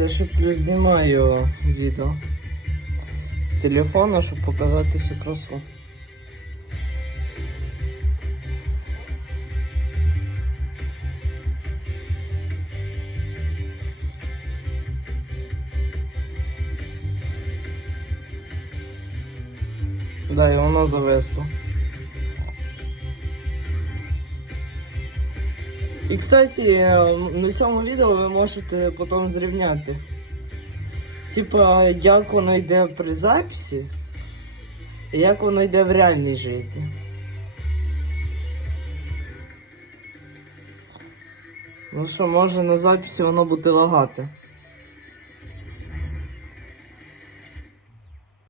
Я ще плюс знімаю відео з телефона, щоб показати всю красу. Да, і воно зависло. І, кстати, на цьому відео ви можете потім зрівняти. Типа, як воно йде при записі, і як воно йде в реальній житті. Ну що, може на записі воно буде лагати.